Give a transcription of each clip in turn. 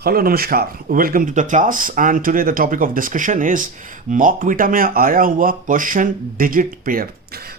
Hello नमस्कार, welcome to the class and today the topic of discussion is mock वीटा में आया हुआ क्वेश्चन डिजिट पेयर।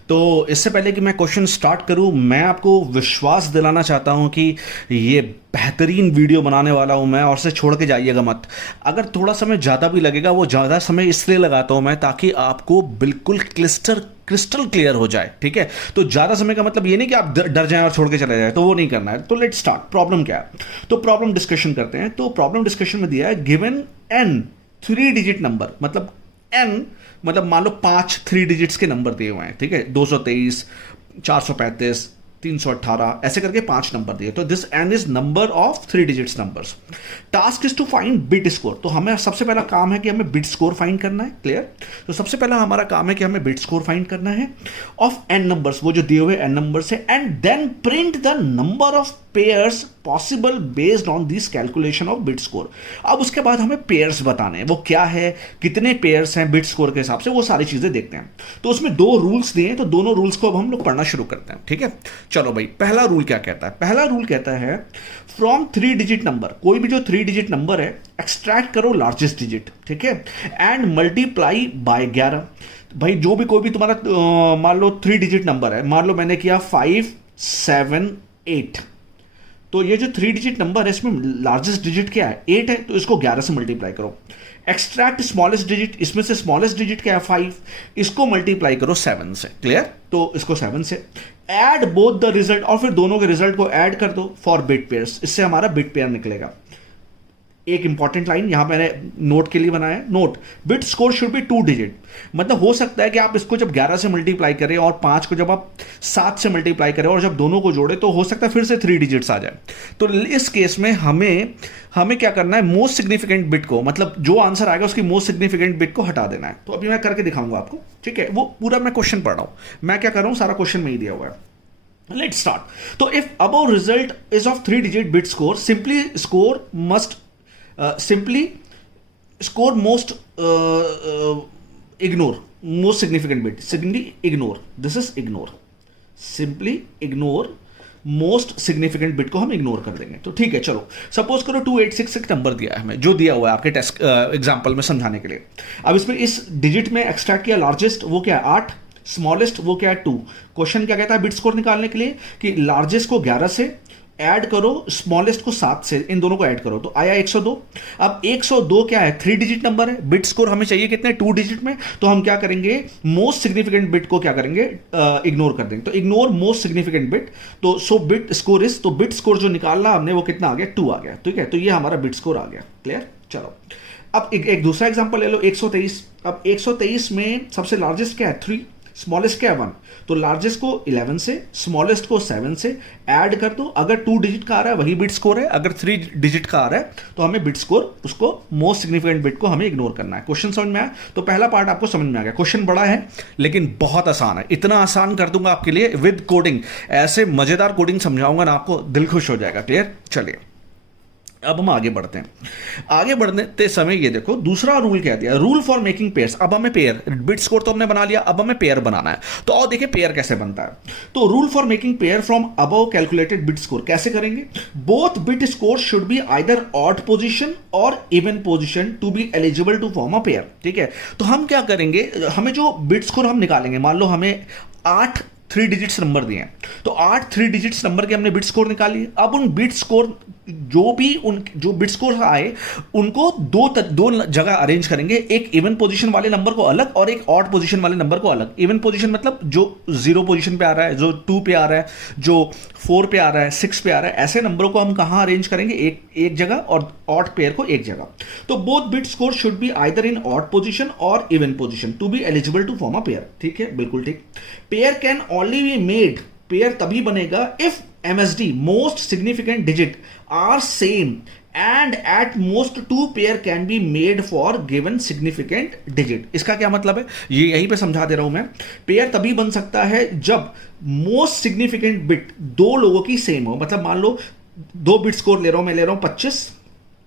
तो इससे पहले कि मैं क्वेश्चन स्टार्ट करूं, मैं आपको विश्वास दिलाना चाहता हूं कि ये बेहतरीन वीडियो बनाने वाला हूं मैं, और से छोड़ के जाइएगा मत। अगर थोड़ा समय ज़्यादा भी लगेगा, वो ज़्यादा समय इसलिए लगाता हूं मैं ताकि आपको बिल्कुल क्रिस्टल क्लियर हो जाए। ठीक है, तो ज़्यादा समय का मतलब ये नहीं कि आप डर जाएं और छोड़ के चले जाएं, तो वो नहीं करना है। तो लेट स्टार्ट। प्रॉब्लम क्या है, तो प्रॉब्लम डिस्कशन करते हैं। तो प्रॉब्लम डिस्कशन में दिया है गिवन एन 3 डिजिट नंबर, मतलब एन मतलब मान लो 5 3 डिजिट्स के नंबर दिए हुए हैं। ठीक है, 223, 435, 318, ऐसे करके 5 नंबर दिए। तो this N is number of 3 digits numbers. Task is to find bit score. तो हमें सबसे पहला काम है कि हमें बिट स्कोर फाइंड करना है। क्लियर? तो सबसे पहला हमारा काम है कि हमें बिट स्कोर फाइंड करना है ऑफ एन नंबर्स, वो जो दिए हुए एन नंबर्स है, and then print the number of pairs possible based on this calculation of bit score. अब उसके बाद हमें पेयर्स बताने हैं, वो क्या है, कितने पेयर्स हैं बिट स्कोर के हिसाब से, वो सारी चीजें देखते हैं। तो उसमें 2 रूल्स दिए हैं, तो दोनों रूल्स को अब हम लोग पढ़ना शुरू करते हैं। ठीक है, चलो भाई, पहला रूल क्या कहता है? पहला रूल कहता है फ्रॉम 3 डिजिट नंबर, कोई भी जो 3 डिजिट नंबर है, एक्सट्रैक्ट करो लार्जेस्ट डिजिट। ठीक है, एंड मल्टीप्लाई बाय 11। भाई जो भी कोई भी तुम्हारा मान लो 3 डिजिट नंबर है, मान लो मैंने किया 5 7 8, तो ये जो 3 डिजिट नंबर है इसमें लार्जेस्ट डिजिट क्या है? 8 है, तो इसको 11 से मल्टीप्लाई करो। एक्सट्रैक्ट स्मॉलेस्ट डिजिट, इसमें से स्मॉलेस्ट डिजिट क्या है? 5, इसको मल्टीप्लाई करो 7 से। क्लियर? तो इसको 7 से ऐड बोथ द रिजल्ट, और फिर दोनों के रिजल्ट को ऐड कर दो फॉर बिट पेयर्स, इससे हमारा बिट पेयर निकलेगा। एक इंपॉर्टेंट लाइन यहां मैंने नोट के लिए बनाया है, note bit score should B 2 digit. मतलब हो सकता है कि आप इसको जब 11 से मल्टीप्लाई करें और 5 को जब आप 7 से मल्टीप्लाई करें और जब दोनों को जोड़े तो हो सकता है फिर से 3 डिजिट्स आ जाए। तो इस केस में हमें क्या करना है? मोस्ट सिग्निफिकेंट बिट को, मतलब जो आंसर आएगा उसकी मोस्ट सिग्निफिकेंट बिट को हटा देना है। तो अभी मैं करके दिखाऊंगा आपको। ठीक है, वो पूरा मैं क्वेश्चन पढ़ रहा हूं, मैं क्या कर रहा हूं, सारा क्वेश्चन में ही दिया हुआ है। Let's start. तो if above result is of 3 digit bit score, simply score must simply score most ignore most significant bit. Simply ignore, this is ignore, simply ignore most significant bit को हम ignore कर देंगे। तो ठीक है, चलो suppose करो 2866 नंबर दिया है हमें, जो दिया हुआ है आपके टेस्ट एग्जांपल में समझाने के लिए। अब इसमें इस डिजिट में एक्सट्रैक्ट किया लार्जेस्ट, वो क्या है? 8, स्मॉलेस्ट वो क्या है? 2। क्वेश्चन क्या कहता है बिट स्कोर निकालने के लिए कि लार्जेस्ट को 11 से ऐड करो, स्मॉलेस्ट को 7 से, इन दोनों को ऐड करो, तो आया 102। अब 102 क्या है? 3 डिजिट नंबर है, बिट स्कोर हमें चाहिए कितने? 2 डिजिट में। तो हम क्या करेंगे? मोस्ट सिग्निफिकेंट बिट को क्या करेंगे? इग्नोर कर देंगे। तो इग्नोर मोस्ट सिग्निफिकेंट बिट, तो सो बिट स्कोर इज, तो बिट स्कोर जो निकालना हमने वो कितना आ गया? 2 आ गया। ठीक है, तो ये हमारा बिट स्कोर आ गया। क्लियर? चलो अब एक दूसरा एग्जाम्पल ले लो, 123। अब 123 में सबसे लार्जेस्ट क्या है? 3, स्मॉलेस्ट क्या है? 1। तो लार्जेस्ट को 11 से, स्मॉलेस्ट को 7 से ऐड कर दो। अगर 2 डिजिट का आ रहा है वही बिट स्कोर है, अगर 3 डिजिट का आ रहा है तो हमें बिट स्कोर, उसको मोस्ट सिग्निफिकेंट बिट को हमें इग्नोर करना है। क्वेश्चन समझ में आया? तो पहला पार्ट आपको समझ में आ गया। क्वेश्चन बड़ा है लेकिन बहुत आसान है, इतना आसान कर दूंगा आपके लिए विद कोडिंग, ऐसे मजेदार कोडिंग समझाऊंगा ना, आपको दिल खुश हो जाएगा। क्लियर? चलिए अब हम आगे बढ़ते हैं। आगे बढ़ते समय ये देखो दूसरा रूल क्या दिया, रूल फॉर मेकिंग पेयर्स। अब हमें पेयर, बिट स्कोर तो हमने बना लिया, अब हमें पेयर बनाना है। तो और देखिए पेयर कैसे बनता है। तो rule for making pair from above calculated bit score कैसे करेंगे? Both bit score should be either odd position और even position to be eligible to form a pair. ठीक है, तो हम क्या करेंगे, हमें जो बिट स्कोर हम निकालेंगे, मान लो हमें 8 3 डिजिट्स नंबर दिए हैं, तो 8 3 डिजिट्स नंबर के हमने बिट स्कोर निकाली। अब उन बिट स्कोर जो बिट स्कोर आए उनको दो जगह अरेंज करेंगे, एक इवन पोजीशन वाले नंबर को अलग और एक ऑड पोजीशन वाले नंबर को अलग। इवन पोजीशन मतलब जो 0 पोजीशन पे आ रहा है, जो 2 पे आ रहा है, जो 4 पे आ रहा है, 6 पे आ रहा है, ऐसे नंबरों को हम कहां अरेंज करेंगे? एक जगह, और ऑड पेयर को एक जगह। तो both bit score should be either in odd position और even position to be eligible to form a pair. ठीक है, बिल्कुल ठीक। Pair can only be made, pair तभी बनेगा if MSD most significant digit are same and at most 2 pair can be made for given significant digit. इसका क्या मतलब है, ये यहीं पे समझा दे रहा हूं मैं। पेयर तभी बन सकता है जब मोस्ट सिग्निफिकेंट बिट 2 लोगों की सेम हो। मतलब मान लो 2 बिट स्कोर ले रहा हूं मैं, ले रहा हूं 25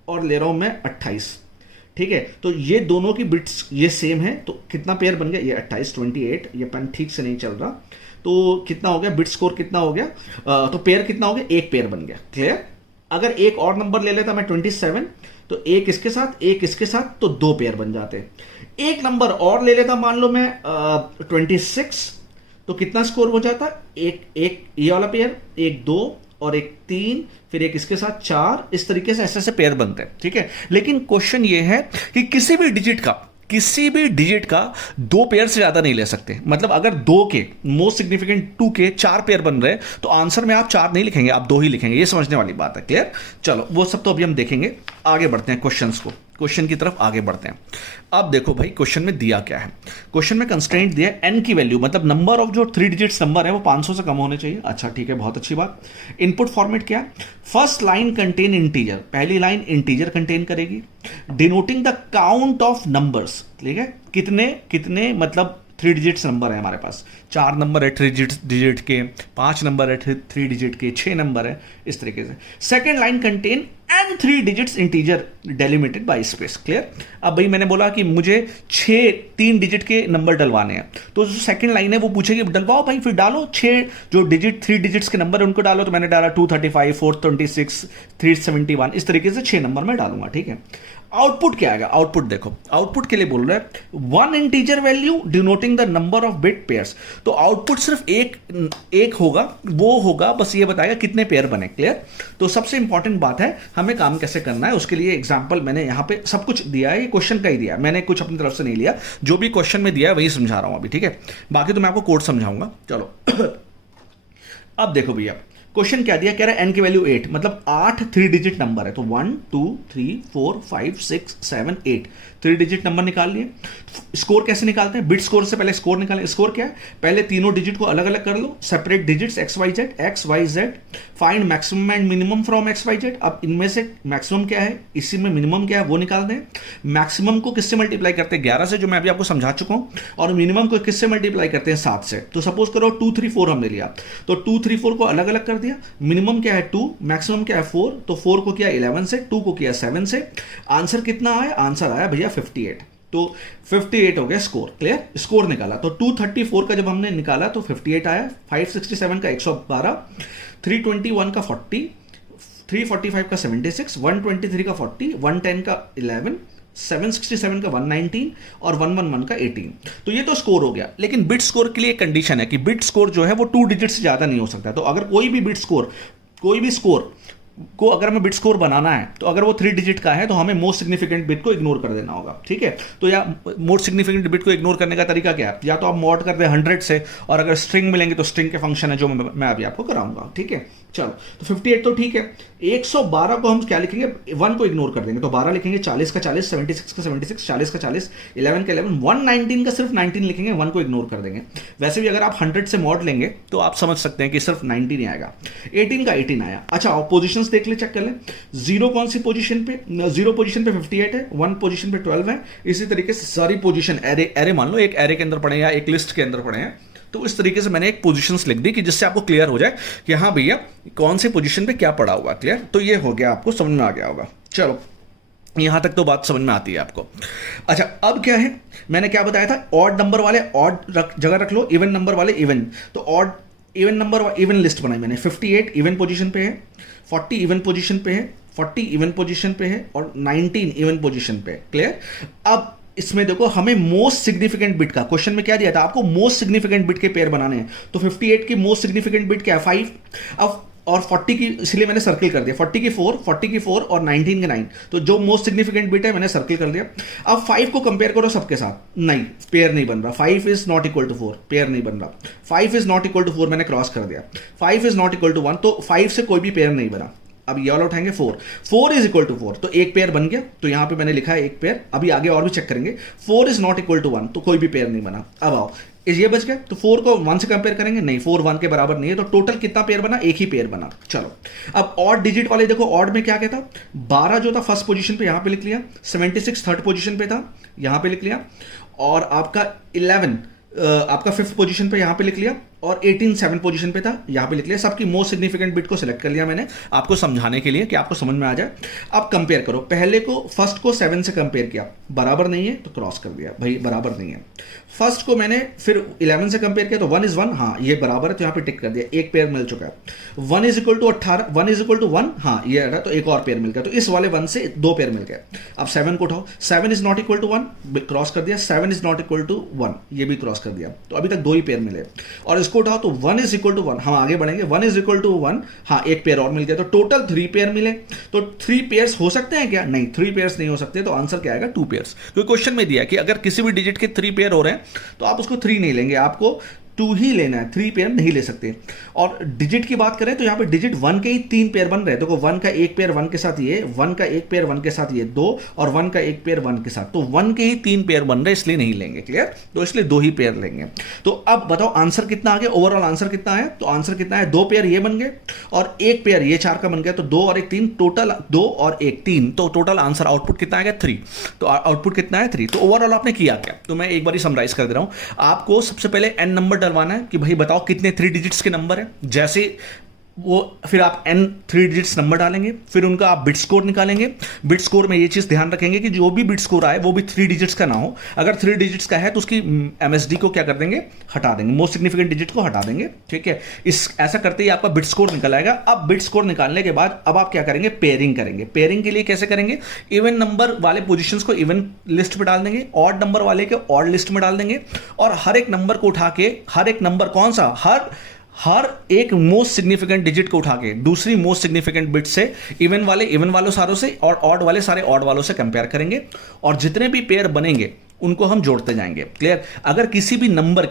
और ले रहा हूं मैं 28। ठीक है, तो ये दोनों की बिट्स ये सेम है, तो कितना पेयर बन गया? ये 28 28, ये पेन ठीक से नहीं चल रहा, तो कितना हो गया बिट स्कोर? कितना हो गया? तो पेयर कितना हो गया? एक पेयर बन गया। क्लियर? अगर एक और नंबर ले लेता मैं 27, तो एक इसके साथ एक इसके साथ, तो 2 पेयर बन जाते। एक नंबर और ले लेता मान लो मैं 26, तो कितना स्कोर हो जाता, एक एक ये वाला पेयर, एक 2 और एक 3, फिर एक इसके साथ 4, इस तरीके से ऐसे ऐसे पेयर बनते हैं, ठीक है। लेकिन क्वेश्चन ये है कि किसी भी डिजिट का 2 पेयर से ज्यादा नहीं ले सकते। मतलब अगर 2 के मोस्ट सिग्निफिकेंट 2 के 4 पेयर बन रहे हैं तो आंसर में आप 4 नहीं लिखेंगे, आप 2 ही लिखेंगे। ये समझने वाली बात है, क्लियर। चलो वो सब तो अभी हम देखेंगे, आगे बढ़ते हैं क्वेश्चन की तरफ आगे बढ़ते हैं। अब देखो भाई क्वेश्चन में दिया क्या है। क्वेश्चन में कंस्ट्रेंट दिया है n की वैल्यू, मतलब नंबर ऑफ जो 3 डिजिट्स नंबर है वो 500 से कम होने चाहिए। अच्छा ठीक है, बहुत अच्छी बात। इनपुट फॉर्मेट क्या है, फर्स्ट लाइन कंटेन इंटीजर, पहली लाइन इंटीजर कंटेन करेगी, denoting the count of numbers, ठीक है। कितने कितने मतलब 3 डिजिट्स नंबर है हमारे पास, 4 नंबर है 3 डिजिट के, 5 नंबर है 3 डिजिट के, 6 नंबर है, इस तरीके से। Second line contain and 3 digits integer delimited bye space, clear. अब भाई मैंने बोला कि मुझे 3 डिजिट के नंबर डलवाने हैं, तो जो सेकंड लाइन है वो पूछेगी डलवाओ भाई, फिर डालो 6 जो 3 डिजिट्स के नंबर है उनको डालो। तो मैंने डाला 235, 426, 371, इस तरीके से 6 नंबर मैं डालूंगा, ठीक है। आउटपुट क्या आएगा, आउटपुट देखो, आउटपुट के लिए बोल रहा है 1 integer value denoting the number of bit pairs. तो आउटपुट सिर्फ एक होगा, वो होगा बस ये बताएगा कितने पेयर बने, क्लियर। तो सबसे इंपॉर्टेंट बात है हमें काम कैसे करना है, उसके लिए एग्जांपल मैंने यहां पे सब कुछ दिया है, ये क्वेश्चन का ही दिया है, मैंने कुछ अपनी तरफ से नहीं लिया, जो भी क्वेश्चन में दिया है वही समझा रहा हूं अभी, ठीक है। बाकी तो मैं आपको कोड समझाऊंगा। चलो अब देखो भैया क्वेश्चन क्या दिया, कह रहा है n की वैल्यू 8, मतलब 8 3 डिजिट नंबर है, तो 1 2 3 4 5 6 7 8 3 डिजिट नंबर निकाल लिए। स्कोर कैसे निकालते हैं, बिट स्कोर से पहले स्कोर निकालें। स्कोर क्या है, पहले तीनों डिजिट को अलग अलग कर लो, separate digits X Y Z, find maximum and minimum from X Y Z. अब इनमें से मैक्सिमम क्या है, इसी में मिनिमम क्या है वो निकाल दें। मैक्सिमम को किससे मल्टीप्लाई करते हैं, 11 से, जो मैं अभी आपको समझा चुका हूं, और मिनिमम को किससे मल्टीप्लाई करते हैं, 7 से। तो सपोज करो 2 3 4 हमने लिया, तो 2 3 4 को अलग अलग कर दिया। मिनिमम क्या है 2, मैक्सिमम क्या है 4, तो 4 को किया 11 से, 2 को किया 7 से। आंसर कितना आया, आंसर आया भैया 58। तो 58 हो गया स्कोर, क्लियर। स्कोर निकाला तो 234 का जब हमने निकाला तो 58 आया, 567 का 112, 321 का 40, 345 का 76, 123 का 40, 110 का 11, 767 का 119 और 111 का 18। तो ये तो स्कोर हो गया। लेकिन बिट स्कोर के लिए कंडीशन है कि बिट स्कोर जो है वो 2 डिजिट से ज्यादा नहीं हो सकता। तो अगर कोई भी स्कोर को अगर हमें बिट स्कोर बनाना है, तो अगर वो 3 डिजिट का है तो हमें मोस्ट सिग्निफिकेंट बिट को इग्नोर कर देना होगा, ठीक है। तो या मोस्ट सिग्निफिकेंट बिट को इग्नोर करने का तरीका क्या है, या तो आप मॉड कर दे 100 से, और अगर स्ट्रिंग मिलेंगे तो स्ट्रिंग के फंक्शन है जो मैं अभी आपको कराऊंगा, ठीक है। चलो तो 58 तो ठीक है। 112 को हम क्या लिखेंगे, 1 को इग्नोर कर देंगे, तो 12 लिखेंगे, 40 का 40, 76 का 76, 40 का 40, 11 का 11, 119 का सिर्फ 19 लिखेंगे, 1 को इग्नोर कर देंगे। वैसे भी अगर आप 100 से मॉड लेंगे तो आप समझ सकते हैं कि सिर्फ 19 ही आएगा। 18 का 18 आया। अच्छा पोजीशंस देख ले, चेक कर ले। 0 कौन सी पोजीशन पे, 0 पोजीशन पे 58 है, 1 पोजीशन पे 12 है। इसी तरीके से सारी पोजीशन एरे मान लो एक एरे के अंदर पड़े या एक लिस्ट के अंदर पड़े हैं, तो इस तरीके से मैंने एक पोजीशंस लिख दी कि जिससे आपको क्लियर हो जाए कि हाँ भैया कौन से पोजीशन पे क्या पड़ा हुआ, क्लियर। तो ये हो गया, आपको समझ में आ गया होगा। चलो यहां तक तो बात समझ में आती है आपको। अच्छा अब क्या है, मैंने क्या बताया था, ऑड नंबर वाले ऑड जगह रख लो, इवन नंबर वाले इवन। तो odd even number even list बनाई मैंने। 58 इवन पोजीशन पे है, 40 इवन पोजीशन पे है, 40 इवन पोजीशन पे है, और 19 इवन पोजीशन पे है, क्लियर। अब इसमें देखो हमें मोस्ट सिग्निफिकेंट बिट का, क्वेश्चन में क्या दिया था आपको, मोस्ट सिग्निफिकेंट बिट के पेयर बनाने हैं। तो 58 की मोस्ट सिग्निफिकेंट बिट क्या है, 5। अब और 40 की, इसलिए मैंने सर्किल कर दिया, 40 की 4, 40 की 4 और 19 के 9। तो जो मोस्ट सिग्निफिकेंट बिट है मैंने सर्किल कर दिया। अब 5 को कंपेयर करो सबके साथ, नहीं पेयर नहीं बन रहा, 5 is not equal to 4, pair नहीं बन रहा। 5 इज नॉट इक्वल टू 4 मैंने क्रॉस कर दिया, 5 इज नॉट इक्वल टू 1, तो 5 से कोई भी पेयर नहीं बना। अब ये वाला उठाएंगे 4 इज इक्वल टू 4, तो एक पेयर बन गया, तो यहां पे मैंने लिखा है एक पेयर। अभी आगे और भी चेक करेंगे। 4 इज नॉट इक्वल टू 1, तो कोई भी पेयर नहीं बना। अब आओ ये बच गया, तो 4 को 1 से कंपेयर करेंगे, नहीं 4 1 के बराबर नहीं है, तो टोटल कितना पेयर बना, एक ही पेयर बना। चलो अब ऑड डिजिट वाले देखो, ऑड में क्या कहता, 12 जो था फर्स्ट पोजीशन पे, यहां पे लिख लिया। 76 थर्ड पोजीशन पे था, यहां पे लिख लिया। और आपका 11 आपका फिफ्थ पोजीशन पे यहां पे लिख लिया। और 18 7 पोजीशन पे था, यहाँ पे लिख लिया। सबकी मोस्ट सिग्निफिकेंट बिट को सिलेक्ट कर लिया मैंने आपको समझाने के लिए कि आपको समझ में आ जाए। अब कंपेयर करो, पहले को फर्स्ट को 7 से कंपेयर किया, बराबर नहीं है तो क्रॉस कर दिया, भाई बराबर नहीं है। फर्स्ट को मैंने फिर 11 से कंपेयर किया तो 1 is 1, हाँ ये बराबर है तो यहाँ पे टिक कर दिया, एक पेयर मिल चुका है। 1 is equal to 18, 1 is equal to 1, हाँ ये रहा तो एक और पेयर मिल गया, तो इस वाले 1 से 2 पेयर मिल गए। अब 7 को उठाओ, 7 is not equal to 1, cross कर दिया, 7 is not equal to 1, ये भी क्रॉस कर दिया, तो अभी तक 2 ही पेयर मिले। और इसको उठाओ तो 1 is equal to 1, हम आगे बढ़ेंगे, 1 is equal to 1, हाँ एक पेयर और मिल गया, तो टोटल 3 पेयर मिले। तो 3 पेयर्स हो सकते हैं क्या? नहीं, 3 पेयर्स नहीं हो सकते, तो आंसर क्या आएगा? 2 पेयर्स। क्योंकि क्वेश्चन में दिया कि अगर किसी भी डिजिट के 3 पेयर हो रहे हैं तो आप उसको 3 नहीं लेंगे, आपको 2 ही लेना है, 3 पेयर नहीं ले सकते। और डिजिट की बात करें तो यहाँ पे डिजिट 1 के ही 3 पेयर बन रहे हैं। देखो 1 का एक पेयर 1 के साथ ये, 1 का एक पेयर 1 के साथ ये 2, और 1 का एक पेयर 1 के साथ, तो 1 के ही 3 पेयर बन रहे हैं, इसलिए नहीं लेंगे। क्लियर? तो इसलिए 2 ही पेयर लेंगे। तो अब बताओ आंसर कितना आ गया, ओवरऑल आंसर कितना है? तो आंसर कितना है? 2 पेयर ये बन गए और एक पेयर ये 4 का बन गया, तो 2 और 1 3, टोटल 2 और 1 3, तो टोटल आंसर आउटपुट कितना आएगा? 3। तो आउटपुट कितना है? 3। तो ओवरऑल आपने किया क्या? तो मैं एक बार समराइज कर दे रहा हूं। आपको सबसे पहले n नंबर डलवाना है कि भाई बताओ कितने 3 डिजिट्स के नंबर है, जैसे वो फिर आप n 3 डिजिट्स नंबर डालेंगे, फिर उनका आप बिट स्कोर निकालेंगे। बिट स्कोर में ये चीज़ ध्यान रखेंगे कि जो भी बिट स्कोर आए वो भी 3 डिजिट्स का ना हो। अगर 3 डिजिट्स का है तो उसकी MSD को क्या कर देंगे? हटा देंगे, मोस्ट सिग्निफिकेंट डिजिट को हटा देंगे। ठीक है, ऐसा करते ही आपका बिट स्कोर निकल आएगा। अब बिट स्कोर निकालने के बाद अब आप क्या करेंगे? पेयरिंग करेंगे। पेयरिंग के लिए कैसे करेंगे? इवन नंबर वाले पोजिशंस को इवन लिस्ट में डाल देंगे, ऑड नंबर वाले के ऑड लिस्ट में डाल देंगे, और हर एक नंबर को उठा के, हर एक नंबर कौन सा, हर एक मोस्ट सिग्निफिकेंट डिजिट को उठा के दूसरी मोस्ट सिग्निफिकेंट बिट से इवन वालों सारों से और ऑड वाले सारे ऑड वालों से कंपेयर करेंगे, और जितने भी पेयर बनेंगे उनको हम जोड़ते जाएंगे। क्लियर? अगर किसी भी नंबर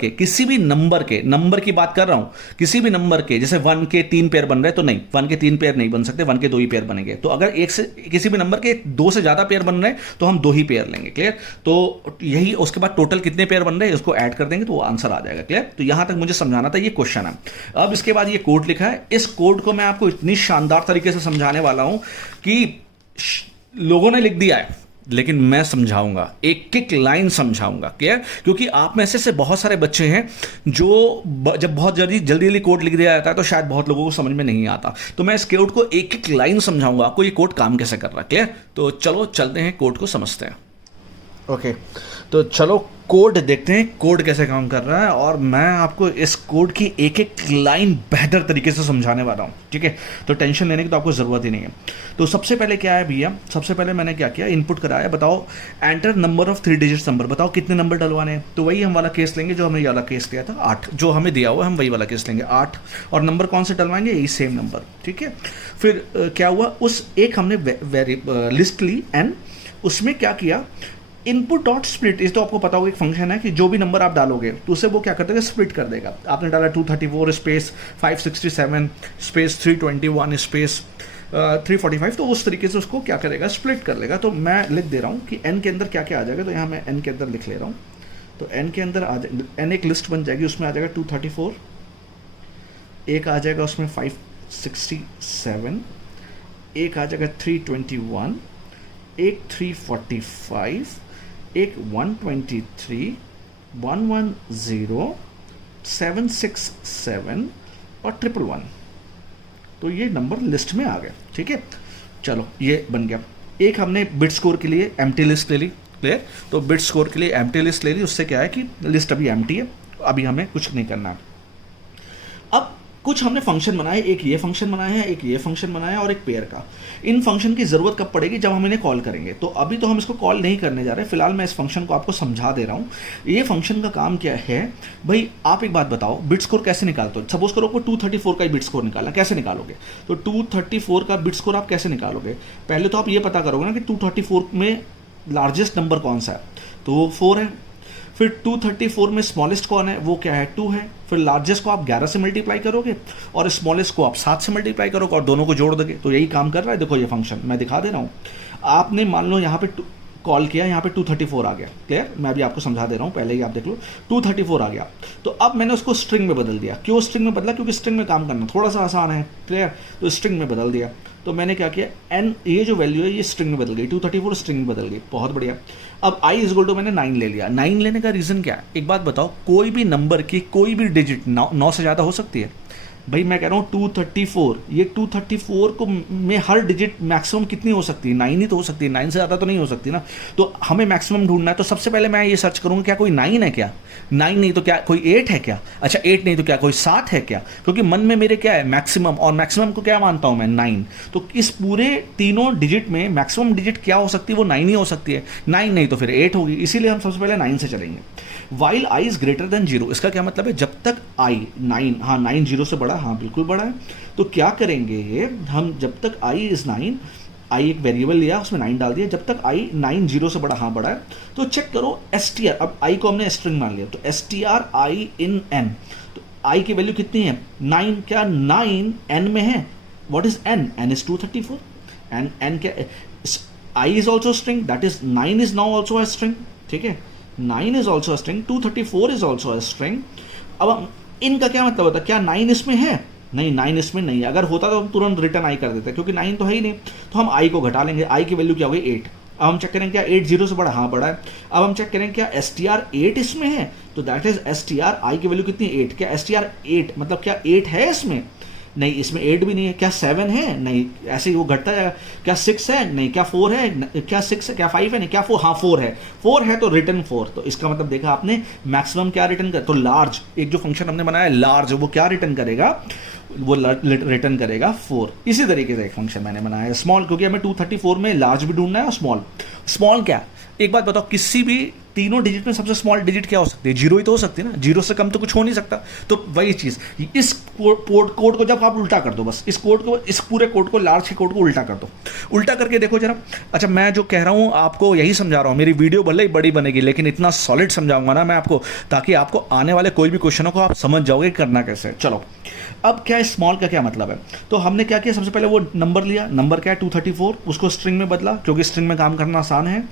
के नंबर की बात कर रहा हूं, किसी भी नंबर के जैसे 1 के 3 पेयर बन रहे हैं तो नहीं, 1 के 3 पेयर नहीं बन सकते, 1 के 2 ही पेयर बनेंगे। तो अगर एक से किसी भी नंबर के 2 से ज्यादा पेयर बन रहे हैं तो हम 2 ही पेयर लेंगे। क्लियर? तो यही, उसके बाद टोटल कितने पेयर बन रहे हैं उसको ऐड कर देंगे तो वो आंसर आ जाएगा। क्लियर? तो यहां तक मुझे समझाना था, ये क्वेश्चन है। अब इसके बाद ये कोड लिखा है, इस कोड को मैं आपको इतनी शानदार तरीके से समझाने वाला हूं कि लोगों ने लिख दिया है लेकिन मैं समझाऊंगा, एक एक लाइन समझाऊंगा। क्लियर? क्योंकि आप में से बहुत सारे बच्चे हैं जो जब बहुत जल्दी कोड लिख दिया जाता है तो शायद बहुत लोगों को समझ में नहीं आता, तो मैं इस कोड को एक एक लाइन समझाऊंगा आपको, ये कोड काम कैसे कर रहा है। क्लियर? तो चलो चलते हैं, कोड को समझते हैं। ओके, तो चलो कोड देखते हैं, कोड कैसे काम कर रहा है, और मैं आपको इस कोड की एक एक लाइन बेहतर तरीके से समझाने वाला हूँ। ठीक है? तो टेंशन लेने की तो आपको ज़रूरत ही नहीं है। तो सबसे पहले क्या है भैया, सबसे पहले मैंने क्या किया, इनपुट कराया, बताओ enter number of 3 digits number, बताओ कितने नंबर डलवाने हैं। तो वही हम वाला केस लेंगे जो हमने ये वाला केस लिया था, 8 जो हमें दिया हुआ, हम वही वाला केस लेंगे 8, और नंबर कौन से डलवाएंगे? यही सेम नंबर। ठीक है? फिर क्या हुआ, उस एक हमने लिस्ट ली n, उसमें क्या किया, इनपुट डॉट स्प्लिट, इस तो आपको पता होगा एक फंक्शन है कि जो भी नंबर आप डालोगे तो उसे वो क्या कर देगा? स्प्लिट कर देगा। आपने डाला 234 स्पेस 567 स्पेस 321 स्पेस 345, तो उस तरीके से उसको क्या करेगा? स्प्लिट कर लेगा। तो मैं लिख दे रहा हूँ कि n के अंदर क्या क्या आ जाएगा, तो यहाँ मैं n के अंदर लिख ले रहा हूँ। तो n के अंदर n एक लिस्ट बन जाएगी, उसमें आ जाएगा 234, एक आ जाएगा उसमें 567, एक आ जाएगा 321, एक 345, एक 123, 110, 767 और 111। तो ये नंबर लिस्ट में आ गए। ठीक है? चलो ये बन गया। एक हमने बिट स्कोर के लिए एम्प्टी लिस्ट ले ली। क्लियर? तो बिट स्कोर के लिए एम्प्टी लिस्ट ले ली, उससे क्या है कि लिस्ट अभी एम्प्टी है, अभी हमें कुछ नहीं करना है। अब कुछ हमने फंक्शन बनाए, एक ये फंक्शन बनाया है, एक ये फंक्शन बनाया और एक पेयर का। इन फंक्शन की ज़रूरत कब पड़ेगी? जब हम इन्हें कॉल करेंगे। तो अभी तो हम इसको कॉल नहीं करने जा रहे, फिलहाल मैं इस फंक्शन को आपको समझा दे रहा हूँ। ये फंक्शन का काम क्या है भाई, आप एक बात बताओ, बिट स्कोर कैसे निकालते हो? सपोज करो आपको 234 का ही बिट स्कोर निकाला, कैसे निकालोगे? तो 234 का बिट स्कोर आप कैसे निकालोगे? पहले तो आप ये पता करोगे ना कि 234 में लार्जेस्ट नंबर कौन सा है, तो वो 4 है। फिर 234 में स्मॉलेस्ट कौन है? वो क्या है? 2 है। फिर लार्जेस्ट को आप 11 से मल्टीप्लाई करोगे और स्मॉलेस्ट को आप 7 से मल्टीप्लाई करोगे और दोनों को जोड़ दोगे, तो यही काम कर रहा है। देखो ये फंक्शन मैं दिखा दे रहा हूँ। आपने मान लो यहाँ पे कॉल किया, यहाँ पे 234 आ गया। क्लियर? मैं अभी आपको समझा दे रहा हूँ, पहले ही आप देख लो। 234 आ गया, तो अब मैंने उसको स्ट्रिंग में बदल दिया। क्यों स्ट्रिंग में बदला? क्योंकि स्ट्रिंग में काम करना थोड़ा सा आसान है। क्लियर? तो स्ट्रिंग में बदल दिया। तो मैंने क्या किया, एन ये जो वैल्यू है ये स्ट्रिंग में बदल गई, 234 स्ट्रिंग में बदल गई, बहुत बढ़िया। अब आई इज इक्वल टू मैंने 9 ले लिया। 9 लेने का रीज़न क्या है, एक बात बताओ, कोई भी नंबर की कोई भी डिजिट 9 से ज़्यादा हो सकती है? भाई मैं कह रहा हूँ 234, ये 234 को में हर डिजिट मैक्सिमम कितनी हो सकती है, 9 ही तो हो सकती है, 9 से ज़्यादा तो नहीं हो सकती ना। तो हमें मैक्सिमम ढूंढना है, तो सबसे पहले मैं ये सर्च करूँगा क्या कोई 9 है क्या, 9 नहीं तो क्या कोई 8 है क्या, अच्छा 8 नहीं तो क्या कोई 7 है क्या, क्योंकि मन में मेरे क्या है मैक्सिमम, और मैक्सिमम को क्या मानता हूँ मैं 9। तो इस पूरे तीनों डिजिट में मैक्सिमम डिजिट क्या हो सकती है, वो 9 ही हो सकती है, 9 नहीं तो फिर 8 होगी, इसीलिए हम सबसे पहले 9 से चलेंगे। While I is greater than 0, इसका क्या मतलब है, जब तक आई 9, हाँ 9 0 से बड़ा, हाँ बिल्कुल बड़ा है, तो क्या करेंगे हम, जब तक आई इज 9, आई एक वेरिएबल लिया उसमें 9 डाल दिया, जब तक आई 9 0 से बड़ा, हाँ बड़ा है, तो चेक करो एस टी आर, अब आई को हमने स्ट्रिंग मान लिया, तो S T R I in N, तो आई की वैल्यू कितनी है 9, क्या 9 एन में है, what is N, N is 234, N क्या, I is also string, that is 9 is now also a string, ठीक है, 9 is also string, 234 is also a string. अब इनका क्या मतलब होता है, क्या 9 इसमें है, नहीं 9 इसमें नहीं है, अगर होता तो हम तुरंत रिटर्न आई कर देते, क्योंकि 9 तो है ही नहीं, तो हम आई को घटा लेंगे, आई की वैल्यू क्या होगी 8। अब हम चेक करें क्या 8 0 से बड़ा, हाँ बड़ा है। अब हम चेक करें क्या एस टी आर 8 इसमें है, तो that is S T R आई की वैल्यू कितनी 8, क्या एस टी आर 8 मतलब क्या 8 है इसमें, नहीं इसमें 8 भी नहीं है, क्या 7 है, नहीं ऐसे ही वो घटता जाएगा, क्या 6 है, नहीं क्या 4 है, क्या 6 है, क्या 5 है, नहीं क्या 4, हाँ 4 है, 4 है तो रिटर्न 4, तो इसका मतलब देखा आपने मैक्सिमम क्या रिटर्न कर, तो लार्ज, एक जो फंक्शन हमने बनाया लार्ज, वो क्या रिटर्न करेगा, वो रिटर्न करेगा 4। इसी तरीके से एक फंक्शन मैंने बनाया है स्मॉल, क्योंकि हमें 234 में लार्ज भी ढूंढना है और स्मॉल। स्मॉल क्या, एक बात बताओ, किसी भी तीनों डिजिट में सबसे स्मॉल डिजिट क्या हो सकती है, 0 ही तो हो सकती है ना, 0 से कम तो कुछ हो नहीं सकता। तो वही चीज़, इस कोड को जब आप उल्टा कर दो, बस इस कोड को, इस पूरे कोड को, लार्ज के कोड को उल्टा कर दो, उल्टा करके देखो जरा। अच्छा मैं जो कह रहा हूँ आपको यही समझा रहा हूँ, मेरी वीडियो भले ही बड़ी बनेगी लेकिन इतना सॉलिड समझाऊंगा ना मैं आपको, ताकि आपको आने वाले कोई भी क्वेश्चनों को आप समझ जाओगे करना कैसे। चलो अब क्या स्मॉल का क्या मतलब है, तो हमने क्या किया, सबसे पहले वो नंबर लिया, नंबर क्या है 234, उसको स्ट्रिंग में बदला, क्योंकि स्ट्रिंग में काम करना आसान है।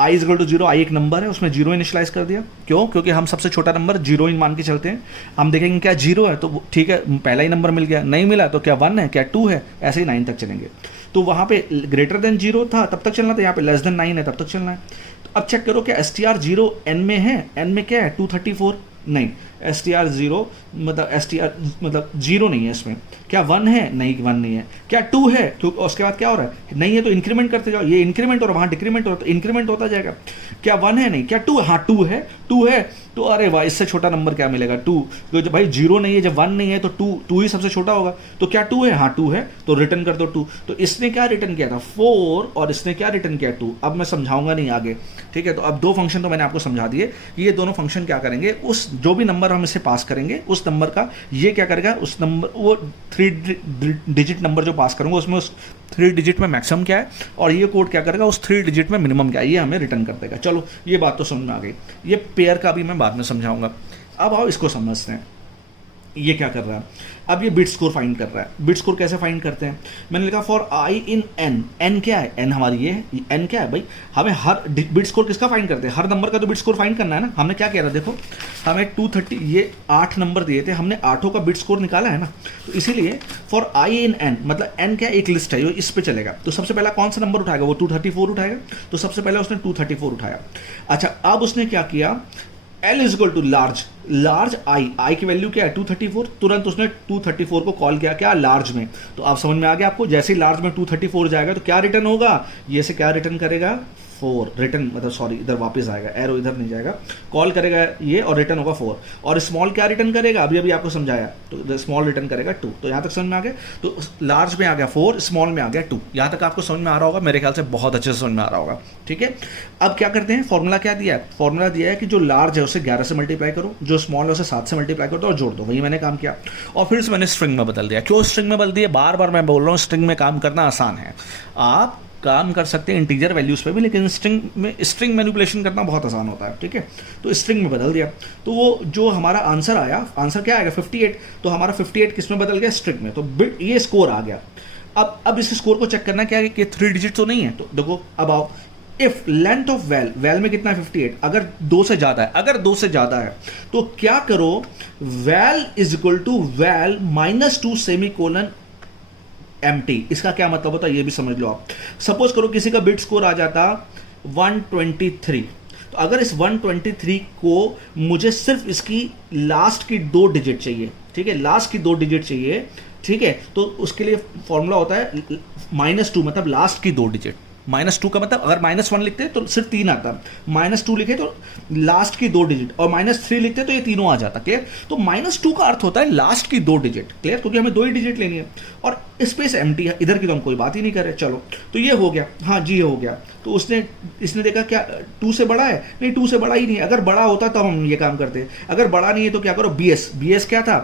आई इज इक्वल टू 0, आई एक नंबर है, उसमें 0 इनिशियलाइज कर दिया, क्यों, क्योंकि हम सबसे छोटा नंबर 0 इन मान के चलते हैं। हम देखेंगे क्या 0 है तो ठीक है, पहला ही नंबर मिल गया, नहीं मिला तो क्या 1 है, क्या 2 है, ऐसे ही 9 तक चलेंगे। तो वहाँ पे ग्रेटर देन 0 था तब तक चलना था, यहाँ पे लेस देन 9 है तब तक चलना है। तो अब चेक करो क्या एस टी आर 0 एन में है, एन में क्या है 234, नहीं एस टी आर 0 मतलब एस टी आर मतलब 0 नहीं है इसमें, क्या 1 है, नहीं 1 नहीं है, क्या 2 है, क्योंकि उसके बाद क्या हो रहा है, नहीं है तो इंक्रीमेंट करते जाओ, ये इंक्रीमेंट और वहाँ डिक्रीमेंट हो रहा है तो इंक्रीमेंट होता जाएगा, क्या 1 है, नहीं क्या 2, हाँ 2 है, 2 है, तो अरे वाह इससे छोटा नंबर क्या मिलेगा 2, तो जब भाई 0 नहीं है, जब 1 नहीं है तो 2 ही सबसे छोटा होगा, तो क्या 2 है, हाँ 2 है, तो रिटर्न कर दो 2। तो इसने क्या रिटर्न किया था 4 और इसने क्या रिटर्न किया 2। अब मैं समझाऊंगा नहीं आगे, ठीक है। तो अब 2 फंक्शन तो मैंने आपको समझा दिए, ये दोनों फंक्शन क्या करेंगे, उस जो भी नंबर हम इसे पास करेंगे उस नंबर का ये क्या करेगा, उस नंबर वो 3 डिजिट नंबर जो पास करूंगा उसमें उस 3 डिजिट में मैक्सिमम क्या है और ये कोड क्या करेगा उस 3 डिजिट में मिनिमम क्या है, ये हमें रिटर्न कर देगा। चलो ये बात तो समझ में आ गई, ये पेयर का भी मैं बाद में समझाऊंगा। अब आओ इसको समझते हैं, ये क्या कर रहा है, अब ये बिट स्कोर फाइंड कर रहा है। बिट स्कोर कैसे फाइंड करते हैं, मैंने लिखा for I in N, N क्या है, एन हमारी ये है, एन क्या है भाई, हमें हर बिट स्कोर किसका फाइंड करते हैं, हर नंबर का तो बिट स्कोर फाइंड करना है ना। हमने क्या किया था देखो, हमें 230 ये 8 नंबर दिए थे, हमने 8 का बिट स्कोर निकाला है ना, तो इसीलिए फॉर आई इन एन मतलब एन क्या एक लिस्ट है, इस पे चलेगा, तो सबसे पहला कौन सा नंबर उठाएगा, वो 234 उठाएगा, तो सबसे पहले उसने 234 उठाया। अच्छा अब उसने क्या किया, L is equal to large, large I की वैल्यू क्या है 234, तुरंत उसने 234 को कॉल किया क्या लार्ज में, तो आप समझ में आ गया आपको, जैसे ही लार्ज में 234 जाएगा तो क्या रिटर्न होगा, ये से क्या रिटर्न करेगा 4, रिटर्न मतलब सॉरी इधर वापस आएगा, एरो इधर नहीं जाएगा, कॉल करेगा ये और रिटर्न होगा 4, और स्मॉल क्या रिटर्न करेगा, अभी अभी आपको समझाया, तो स्मॉल रिटर्न करेगा 2। तो यहाँ तक समझ में आ गया, तो लार्ज में आ गया 4, स्मॉल में आ गया 2, यहाँ तक आपको समझ में आ रहा होगा, मेरे ख्याल से बहुत अच्छे से समझ में आ रहा होगा, ठीक है। अब क्या करते हैं, फॉर्मूला क्या दिया है, फॉर्मूला दिया है कि जो लार्ज है उसे 11 से मल्टीप्लाई करो, जो स्मॉल है उसे 7 से मल्टीप्लाई करो और जोड़ दो, वही मैंने काम किया, और फिर से मैंने स्ट्रिंग में बदल दिया। क्यों स्ट्रिंग में बदल दिया, बार बार मैं बोल रहा हूँ स्ट्रिंग में काम करना आसान है, आप काम कर सकते हैं इंटीजर वैल्यूज़ पे भी, लेकिन स्ट्रिंग मैनिपुलेशन करना बहुत आसान होता है, ठीक है। तो स्ट्रिंग में बदल दिया, तो वो जो हमारा आंसर आया, आंसर क्या आएगा 58, तो हमारा 58 किस में बदल गया, स्ट्रिंग में, तो ये स्कोर आ गया। अब इस स्कोर को चेक करना क्या है कि 3 डिजिट तो नहीं है, तो देखो अब आओ, इफ लेंथ ऑफ वैल में कितना है 58, अगर 2 से ज़्यादा है, अगर 2 से ज़्यादा है तो क्या करो, val is equal to val -2 semicolon empty. इसका क्या मतलब होता है ये भी समझ लो आप। सपोज करो किसी का बिट स्कोर आ जाता 123, तो अगर इस 123 को मुझे सिर्फ इसकी लास्ट की 2 डिजिट चाहिए, ठीक है, लास्ट की 2 डिजिट चाहिए, ठीक है, तो उसके लिए फॉर्मूला होता है -2, मतलब लास्ट की 2 डिजिट। -2 का मतलब अगर -1 लिखते हैं तो सिर्फ 3 आता, -2 लिखे तो लास्ट की 2 डिजिट, और -3 लिखते तो ये तीनों आ जाता। क्लियर? तो -2 का अर्थ होता है लास्ट की 2 डिजिट। क्लियर? क्योंकि हमें 2 ही डिजिट लेनी है और स्पेस एम्प्टी है, इधर की तो हम कोई बात ही नहीं कर रहे। चलो, तो ये हो गया, हाँ जी ये हो गया। तो इसने देखा क्या 2 से बड़ा है? नहीं, 2 से बड़ा ही नहीं है। अगर बड़ा होता तो हम ये काम करते, अगर बड़ा नहीं है तो क्या करो, BS क्या था?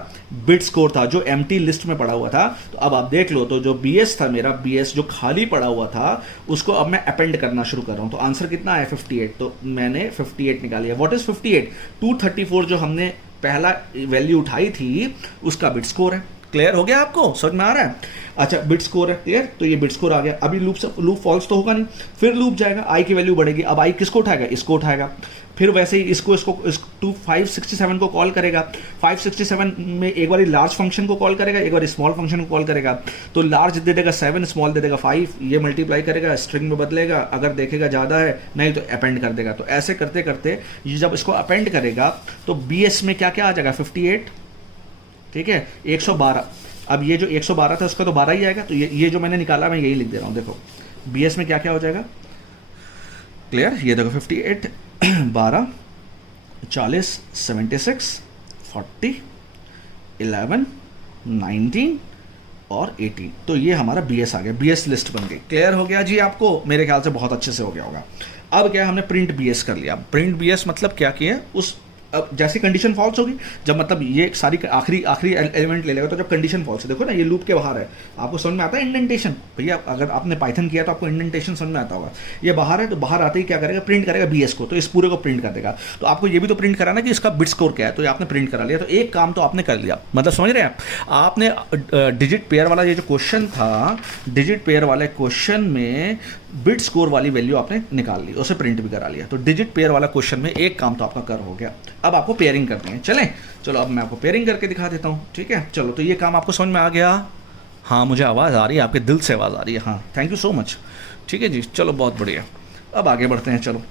बिट स्कोर था, जो एम्प्टी लिस्ट में पड़ा हुआ था। तो अब आप देख लो, तो जो BS था मेरा, BS जो खाली पड़ा हुआ था, उसको अब मैं अपेंड करना शुरू कर रहा हूं। तो आंसर कितना है? 58। तो मैंने 58 निकाली है। What is 58? 234 जो हमने पहला वैल्यू उठाई थी उसका बिट स्कोर है। क्लियर हो गया? आपको समझ में आ रहा है? अच्छा, बिट स्कोर है। क्लियर? तो ये बिट स्कोर आ गया। अभी लूप फॉल्स तो होगा नहीं, फिर लूप जाएगा, आई की वैल्यू बढ़ेगी। अब आई किसको उठाएगा? इसको उठाएगा। फिर वैसे ही इसको 567 को कॉल करेगा। 567 में एक बार लार्ज फंक्शन को कॉल करेगा, एक बार स्मॉल फंक्शन को कॉल करेगा। तो लार्ज दे देगा 7, स्मॉल दे देगा 5, ये मल्टीप्लाई करेगा, स्ट्रिंग में बदलेगा, अगर देखेगा ज़्यादा है, नहीं तो अपेंड कर देगा। तो ऐसे करते करते ये जब इसको अपेंड करेगा तो BS में क्या क्या आ जाएगा? 58, ठीक है, 112। अब ये जो 112 था उसका तो 12 ही आएगा। तो ये जो मैंने निकाला मैं यही लिख दे रहा हूँ। देखो BS में क्या क्या हो जाएगा। क्लियर? ये देखो 58, 12, 40, 76, 40, 11, 19 और 18। तो ये हमारा BS आ गया, BS लिस्ट बन गई। क्लियर हो गया जी आपको? मेरे ख्याल से बहुत अच्छे से हो गया होगा। अब क्या, हमने प्रिंट BS कर लिया। प्रिंट BS मतलब क्या किया, उस अब जैसी कंडीशन फॉल्स होगी, जब मतलब ये सारी आखिरी एलिमेंट ले लेगा, तो जब कंडीशन फॉल्स है, देखो ना ये लूप के बाहर है, आपको समझ में आता है इंडेंटेशन? भैया अगर आपने पाइथन किया तो आपको इंडेंटेशन समझ में आता होगा। ये बाहर है, तो बाहर आते ही क्या करेगा? प्रिंट करेगा BS को, तो इस पूरे को प्रिंट कर देगा। तो आपको ये भी तो प्रिंट कराना कि इसका बिट स्कोर क्या है, तो ये आपने प्रिंट करा लिया। तो एक काम तो आपने कर लिया, मतलब समझ रहे हैं आपने डिजिट पेयर वाला ये जो क्वेश्चन था, डिजिट पेयर वाले क्वेश्चन में बिट स्कोर वाली वैल्यू आपने निकाल ली, उसे प्रिंट भी करा लिया। तो डिजिट पेयर वाला क्वेश्चन में एक काम तो आपका कर हो गया। अब आपको पेयरिंग करनी है। चलो अब मैं आपको पेयरिंग करके दिखा देता हूँ। ठीक है, चलो, तो ये काम आपको समझ में आ गया? हाँ, मुझे आवाज़ आ रही है, आपके दिल से आवाज़ आ रही है। हाँ, थैंक यू सो मच। ठीक है जी, चलो बहुत बढ़िया। अब आगे बढ़ते हैं। चलो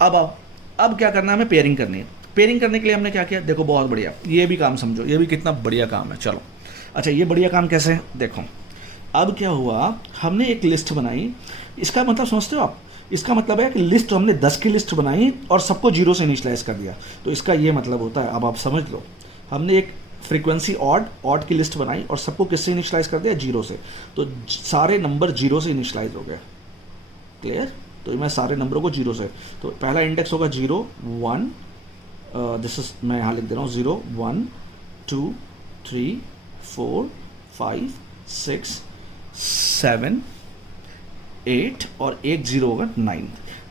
अब क्या करना है, हमें पेयरिंग करनी है। पेयरिंग करने के लिए हमने क्या किया, देखो बहुत बढ़िया, ये भी काम समझो, ये भी कितना बढ़िया काम है। चलो अच्छा, ये बढ़िया काम कैसे, देखो अब क्या हुआ, हमने एक लिस्ट बनाई। इसका मतलब समझते हो आप? इसका मतलब है कि लिस्ट हमने 10 की लिस्ट बनाई और सबको 0 से इनिशियलाइज कर दिया। तो इसका ये मतलब होता है, अब आप समझ लो, हमने एक फ्रीक्वेंसी ऑड की लिस्ट बनाई और सबको किससे इनिशियलाइज कर दिया? 0 से। तो सारे नंबर 0 से इनिशियलाइज हो गए। क्लियर? तो मैं सारे नंबरों को 0 से, तो पहला इंडेक्स होगा 0 1, दिस इज, मैं यहाँ लिख दे रहा हूँ 0 1 2 3 4 5 6 7 8 और एक 0 होगा 9।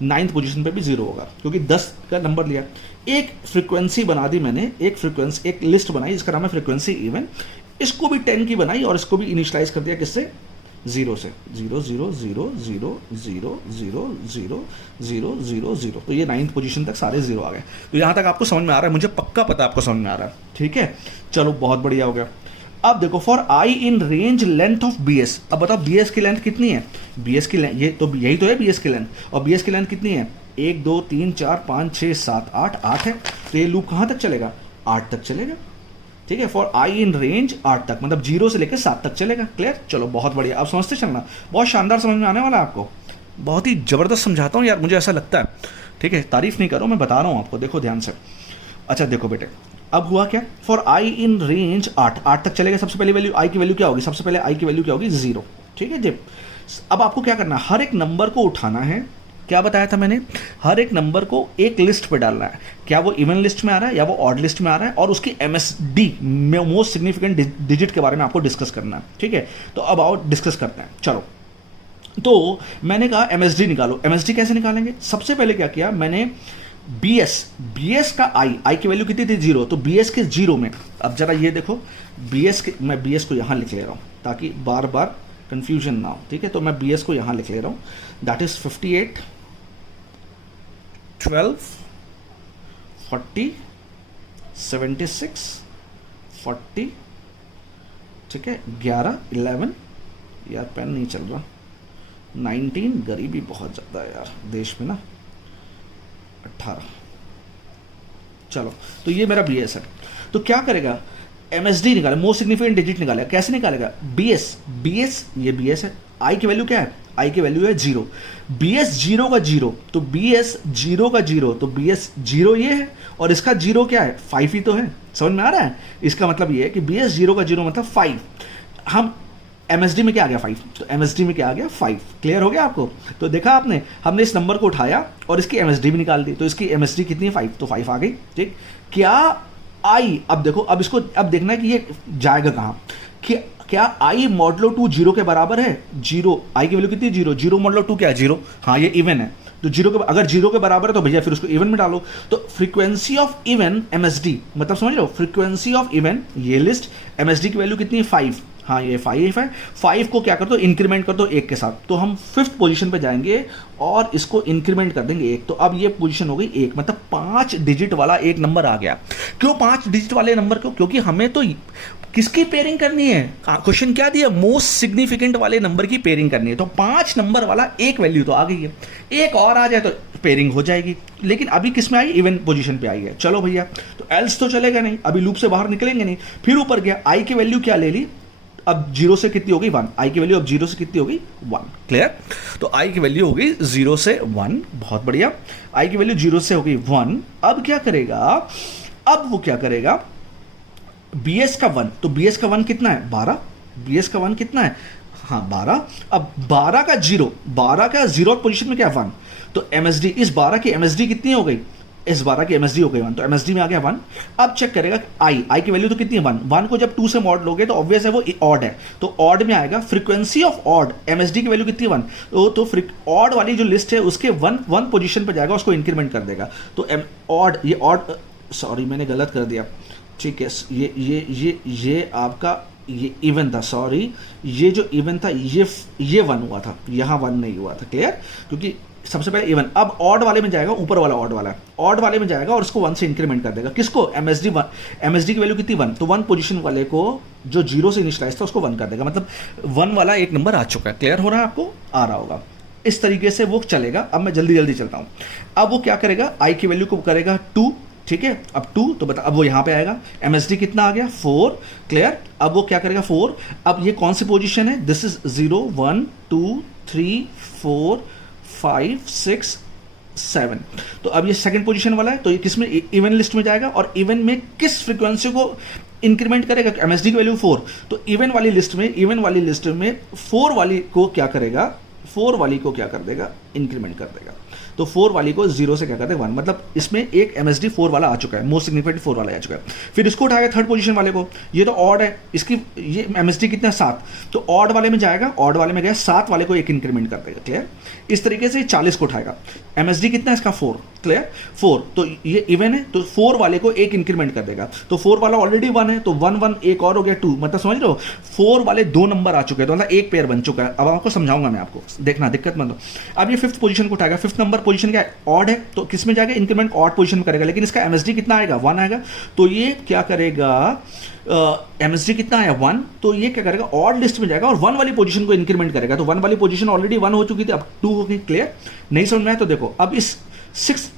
9th पोजीशन पे भी 0 होगा क्योंकि 10 का नंबर लिया। एक फ्रीक्वेंसी बना दी मैंने, एक लिस्ट बनाई जिसका नाम है फ्रीक्वेंसी इवन। इसको भी 10 की बनाई और इसको भी इनिशियलाइज कर दिया किससे? 0 से। 0 0 0 0 0 0 0 0 0 0। तो ये 9th पोजीशन तक सारे 0 आ गए। तो यहाँ तक आपको समझ में आ रहा है? मुझे पक्का पता है आपको समझ में आ रहा है। ठीक है, चलो बहुत बढ़िया हो गया। अब देखो, for I in range length of BS। अब बताओ BS की लेंथ कितनी है? BS की लेंथ, ये तो यही तो है BS की लेंथ। और BS की लेंथ कितनी है? 1 2 3 4 5 6 7 8 है। तो ये लूप कहाँ तक चलेगा? 8 तक चलेगा। ठीक है, फॉर आई इन रेंज 8 तक, मतलब 0 से लेकर 7 तक चलेगा। क्लियर? चलो बहुत बढ़िया, अब समझते चलना, बहुत शानदार समझ में आने वाला है आपको। बहुत ही ज़बरदस्त समझाता हूँ यार, मुझे ऐसा लगता है। ठीक है, तारीफ नहीं करो, मैं बता रहा हूँ आपको, देखो ध्यान से। अच्छा देखो बेटे, अब हुआ क्या, फॉर आई इन रेंज 8 तक चलेगा। सबसे पहले वैल्यू आई की वैल्यू क्या होगी? सबसे पहले आई की वैल्यू क्या होगी? 0। ठीक है जी। अब आपको क्या करना है, हर एक नंबर को उठाना है। क्या बताया था मैंने? हर एक नंबर को एक लिस्ट पे डालना है। क्या वो इवन लिस्ट में आ रहा है या वो ऑड लिस्ट में आ रहा है, और उसकी MSD में मोस्ट सिग्निफिकेंट डिजिट के बारे में आपको डिस्कस करना है। ठीक है, तो अब आओ डिस्कस करते हैं। चलो, तो मैंने कहा MSD निकालो। MSD कैसे निकालेंगे? सबसे पहले क्या किया मैंने, BS का आई की वैल्यू कितनी थी? 0। तो BS के 0 में, अब जरा ये देखो, मैं BS को यहाँ लिख ले रहा हूँ ताकि बार बार कंफ्यूजन ना हो। ठीक है, तो मैं BS को यहाँ लिख ले रहा हूँ, दैट इज 58 12 40 76 40, ठीक है, 11 11 यार पेन नहीं चल रहा, 19, गरीबी बहुत ज़्यादा है यार देश में ना, 18, चलो तो ये मेरा BS है। तो क्या करेगा, MSD निकाले, मोस्ट सिग्निफिकेंट डिजिट निकालेगा। कैसे निकालेगा, BS, ये BS है, I की वैल्यू क्या है, I की वैल्यू है 0, BS 0 का 0, तो BS 0 का 0, तो BS 0 ये है, और इसका 0 क्या है, 5 ही तो है। समझ में आ रहा है, इसका मतलब ये है कि BS 0 का 0 मतलब 5, हम MSD में क्या आ गया 5, तो MSD में क्या आ गया 5। क्लियर हो गया आपको। तो देखा आपने, हमने इस नंबर को उठाया और इसकी MSD भी निकाल दी, तो इसकी MSD कितनी है 5, तो 5 आ गई। ठीक, क्या I, अब देखो, अब इसको अब देखना है कि ये जाएगा कहाँ, क्या I मॉडलो 2 0 के बराबर है, 0, I की वैल्यू कितनी, 0, 0 मॉडलो 2 क्या है 0, हाँ ये इवन है, तो 0 के अगर 0 के बराबर है तो भैया फिर उसको इवन में डालो। तो फ्रीक्वेंसी ऑफ इवन MSD, मतलब समझ लो फ्रीक्वेंसी ऑफ इवन, ये लिस्ट MSD की वैल्यू कितनी है 5, हाँ ये 5 है, 5 को क्या कर दो, इंक्रीमेंट कर दो 1 के साथ, तो हम 5th पोजीशन पे जाएंगे और इसको इंक्रीमेंट कर देंगे 1, तो अब ये पोजीशन हो गई 1, मतलब 5 डिजिट वाला एक नंबर आ गया। क्यों 5 डिजिट वाले नंबर को, क्योंकि हमें तो किसकी पेयरिंग करनी है, क्वेश्चन क्या दिया, मोस्ट सिग्निफिकेंट वाले नंबर की पेयरिंग करनी है, तो 5 नंबर वाला एक वैल्यू तो आ गई है, एक और आ जाए तो पेयरिंग हो जाएगी, लेकिन अभी किस में आई, इवन पोजीशन पे आई है। चलो भैया, तो एल्स तो चलेगा नहीं, अभी लूप से बाहर निकलेंगे नहीं, फिर ऊपर गया, I की वैल्यू क्या ले ली, अब 0 से कितनी हो गई 1, I की वैल्यू अब 0 से कितनी हो गई 1। क्लियर, तो I की वैल्यू हो गई 0 से 1, बहुत बढ़िया, I की वैल्यू 0 से हो गई 1। अब क्या करेगा, अब वो क्या करेगा, BS का 1, तो BS का 1 कितना है 12, BS का 1 कितना है, हाँ 12, अब 12 का 0, 12 का 0 पोजीशन में क्या है 1, तो MSD, इस 12 की MSD कितनी हो गई, इस 12 की MSD हो गई 1, तो MSD में आ गया 1। अब चेक करेगा I की वैल्यू तो कितनी है 1, 1 को जब 2 से मॉड लोगे तो ऑब्वियस है वो ऑड है, तो ऑड में आएगा, फ्रीक्वेंसी ऑफ ऑड MSD की वैल्यू कितनी है 1, तो ऑड वाली जो लिस्ट है उसके 1 पोजीशन पर जाएगा, उसको इंक्रीमेंट कर देगा, तो ऑड, ये ऑड, सॉरी मैंने गलत कर दिया, ठीक है, ये आपका ये इवन था, सॉरी, ये जो इवन था ये 1 हुआ था, यहाँ 1 नहीं हुआ था। क्लियर, क्योंकि सबसे पहले इवन, अब ऑड वाले में जाएगा, ऊपर वाला ऑड वाला, ऑड वाले में जाएगा और उसको 1 से इंक्रीमेंट कर देगा, किसको, MSD 1, MSD की वैल्यू कितनी 1, तो 1 पोजीशन वाले को जो 0 से इनिशियलाइज था उसको 1 कर देगा, मतलब 1 वाला एक नंबर आ चुका है। क्लियर हो रहा है आपको, आ रहा होगा, इस तरीके से वो चलेगा। अब मैं जल्दी चलता हूँ, अब वो क्या करेगा, I की वैल्यू को करेगा 2, ठीक है, अब 2, तो बता, अब वो यहाँ पे आएगा, MSD कितना आ गया 4। क्लियर, अब वो क्या करेगा 4, अब ये कौन सी पोजीशन है, दिस इज 0 1 2 3 4 5 6 7, तो अब ये सेकंड पोजीशन वाला है, तो ये किस में, इवन लिस्ट में जाएगा, और इवन में किस फ्रीक्वेंसी को इंक्रीमेंट करेगा, MSD की वैल्यू 4, तो इवन वाली लिस्ट में 4 वाली को क्या करेगा, 4 वाली को क्या कर देगा, इंक्रीमेंट कर देगा, तो 4 वाली को 0 से क्या करते हैं 1, मतलब इसमें एक MSD 4 वाला आ चुका है, मोस्ट सिग्निफिकेंट 4 वाला आ चुका है। फिर इसको उठाएगा थर्ड पोजीशन वाले को, ये तो ऑड है, इसकी ये MSD कितना है 7, तो ऑड वाले में जाएगा, ऑड वाले में गया 7 वाले को एक इंक्रीमेंट कर देगा। क्लियर, इस तरीके से 40 को उठाएगा, MSD कितना है इसका 4। क्लियर, 4, तो ये इवन है, तो 4 वाले को एक इंक्रीमेंट कर देगा, तो 4 वाला ऑलरेडी 1 है, तो 1 1 एक और हो गया 2, मतलब समझ रहे हो 4 वाले 2 नंबर आ चुके हैं, तो मतलब एक पेयर बन चुका है। अब आपको समझाऊंगा मैं, आपको देखना, दिक्कत मत हो। अब ये 5th पोजीशन को उठाएगा, 5th नंबर पोजीशन क्या है, ऑड है, तो किस में जाएगा, इंक्रीमेंट ऑड पोजीशन करेगा, लेकिन इसका MSD कितना आएगा 1 आएगा, तो ये क्या करेगा, MSD कितना आया 1, तो ये क्या करेगा, ऑड लिस्ट में जाएगा और 1 वाली पोजीशन को इंक्रीमेंट करेगा, तो 1 वाली पोजीशन ऑलरेडी 1 हो चुकी थी, अब 2 हो गई। क्लियर, नहीं समझ में आया तो देखो, अब इस 6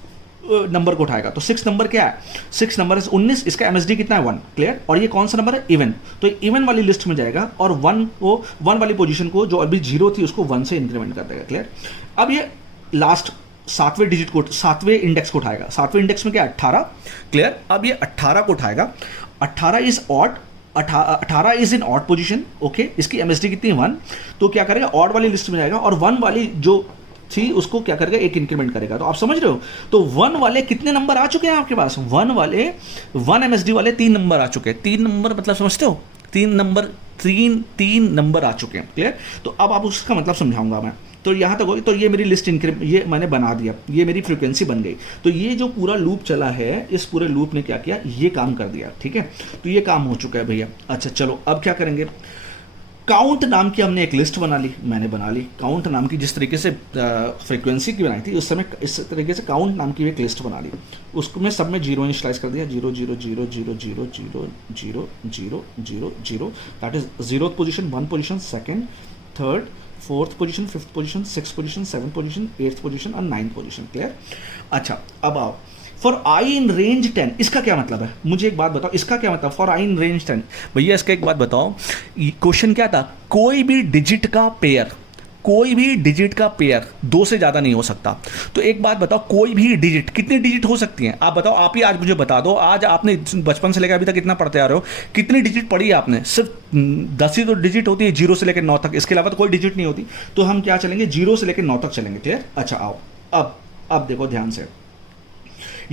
नंबर को उठाएगा, तो 6 नंबर क्या है, 6 नंबर 19, इसका MSD कितना है 1। क्लियर, और ये कौन सा नंबर है, इवन, तो इवन वाली लिस्ट में जाएगा और 1 वाली पोजीशन को जो अभी 0 थी उसको 1 से इंक्रीमेंट कर देगा। क्लियर, अब ये लास्ट 7वें डिजिट को, 7वें इंडेक्स को उठाएगा, 7वें इंडेक्स में क्या है 18। क्लियर, अब ये 18 को उठाएगा, 18 is odd, 18 is in odd position. Okay, इसकी MSD कितनी है 1, तो क्या करेगा, ऑड वाली लिस्ट में जाएगा और 1 वाली जो थी उसको क्या करेगा, एक इंक्रीमेंट करेगा। तो आप समझ रहे हो, तो 1 वाले कितने नंबर आ चुके हैं आपके पास, 1 वाले 1 MSD वाले 3 नंबर आ चुके हैं, 3 नंबर मतलब समझते हो, 3 नंबर आ चुके हैं। क्लियर, तो अब आप उसका मतलब समझाऊंगा मैं, तो यहाँ तक होगी, तो ये मेरी लिस्ट ये मैंने बना दिया, ये मेरी फ्रीक्वेंसी बन गई। तो ये जो पूरा लूप चला है, इस पूरे लूप ने क्या किया, ये काम कर दिया। ठीक है, तो ये काम हो चुका है भैया। अच्छा चलो, अब क्या करेंगे, काउंट नाम की हमने एक लिस्ट बना ली, मैंने बना ली काउंट नाम की, जिस तरीके से फ्रीक्वेंसी की बनाई थी उस समय, इस तरीके से काउंट नाम की एक लिस्ट बना ली, उसको मैं सब में 0 इनिशियलाइज कर दिया, 0 0 0 0 0 0 0 0 0 0 0, that is 0th position, 1 position, second, third, fourth position, fifth position, six position, seventh position, eighth position और नाइन्थ पोजीशन। क्लियर? अच्छा, अब आओ फॉर आई इन रेंज 10, इसका क्या मतलब है? मुझे एक बात बताओ, इसका क्या मतलब फॉर आई इन रेंज 10? भैया इसका एक बात बताओ, क्वेश्चन क्या था? कोई भी डिजिट का पेयर, कोई भी डिजिट का पेयर 2 से ज़्यादा नहीं हो सकता। तो एक बात बताओ, कोई भी डिजिट, कितनी डिजिट हो सकती हैं? आप बताओ, आप ही आज मुझे बता दो। आज आपने बचपन से लेकर अभी तक कितना पढ़ते आ रहे हो, कितनी डिजिट पढ़ी है आपने? सिर्फ 10 ही तो डिजिट होती है, 0 से लेकर 9 तक, इसके अलावा तो कोई डिजिट नहीं होती। तो हम क्या चलेंगे? 0 से लेकर 9 तक चलेंगे। ठीक? अच्छा आओ, अब देखो ध्यान से,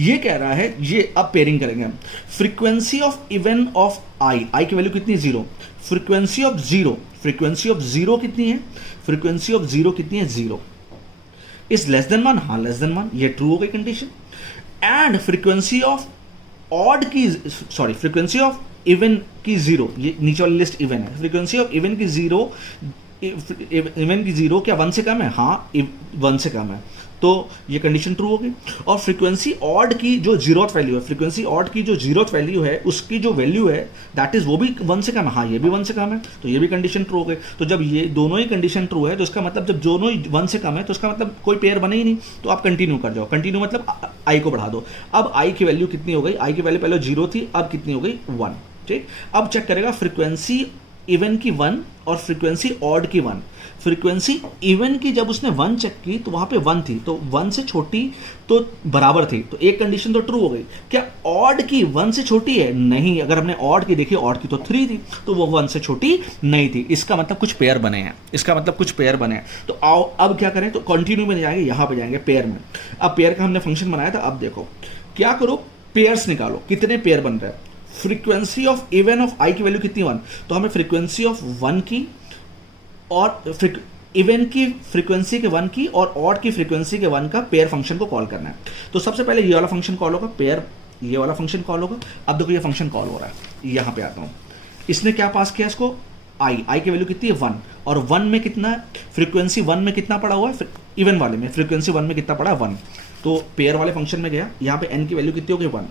ये कह रहा है, ये अब पेयरिंग करेंगे हम। फ्रीक्वेंसी ऑफ इवन ऑफ आई की वैल्यू कितनी? 0। फ्रीक्वेंसी ऑफ 0, फ्रीक्वेंसी ऑफ 0 कितनी है? फ्रीक्वेंसी ऑफ 0 कितनी है? 0 इज लेस देन 1। हाँ, लेस देन 1, ये ट्रू हो गई condition. And frequency of odd की, सॉरी, फ्रीक्वेंसी ऑफ इवन की 0, ये नीचे वाली लिस्ट इवन है। फ्रीक्वेंसी ऑफ इवन की 0, इवन की 0 क्या 1 से कम है? हाँ, 1 से कम है, तो ये कंडीशन ट्रू हो गई। और फ्रीक्वेंसी ऑड की जो 0th वैल्यू है, फ्रीक्वेंसी ऑड की जो 0th वैल्यू है, उसकी जो वैल्यू है दैट इज वो भी 1 से कम है। हाँ, ये भी 1 से कम है, तो ये भी कंडीशन ट्रू हो गई। तो जब ये दोनों ही कंडीशन ट्रू है, तो इसका मतलब जब दोनों ही 1 से कम है, तो इसका मतलब कोई पेयर बने ही नहीं। तो आप कंटिन्यू कर जाओ, कंटिन्यू मतलब आई को बढ़ा दो। अब आई की वैल्यू कितनी हो गई? आई की वैल्यू पहले 0 थी, अब कितनी हो गई? 1। ठीक, अब चेक करेगा फ्रीक्वेंसी इवन की 1 और फ्रीक्वेंसी ऑड की 1। फ्रीक्वेंसी इवन की जब उसने 1 चेक की तो वहां पे 1 थी, तो 1 से छोटी तो बराबर थी, तो एक कंडीशन तो ट्रू हो गई। क्या ऑड की 1 से छोटी है? नहीं। अगर हमने ऑड की देखी, ऑड की तो 3 थी, तो वो 1 से छोटी नहीं थी। इसका मतलब कुछ पेयर बने हैं, इसका मतलब कुछ पेयर बने हैं। तो आओ अब क्या करें? तो कंटिन्यू में जाएंगे, यहां पे जाएंगे पेयर में। अब पेयर का हमने फंक्शन बनाया था, अब देखो क्या करो, पेयर्स निकालो, कितने पेयर बन रहे हैं। फ्रीक्वेंसी ऑफ इवन ऑफ आई की वैल्यू कितनी? 1, तो हमें फ्रीक्वेंसी ऑफ 1 की और इवन की फ्रीक्वेंसी के 1 की और ऑड की फ्रीक्वेंसी के 1 का पेयर फंक्शन को कॉल करना है। तो सबसे पहले ये वाला फंक्शन कॉल होगा, पेयर, ये वाला फंक्शन कॉल होगा। अब देखो ये फंक्शन कॉल हो रहा है, यहां पे आता हूं। इसने क्या पास किया इसको? आई की वैल्यू कितनी है? 1, और 1 में कितना है? फ्रीक्वेंसी 1 में कितना पड़ा हुआ है? इवन वाले में फ्रीक्वेंसी 1 में कितना पड़ा है? 1। तो पेयर वाले फंक्शन में गया, यहाँ पे एन की वैल्यू कितनी होगी? 1।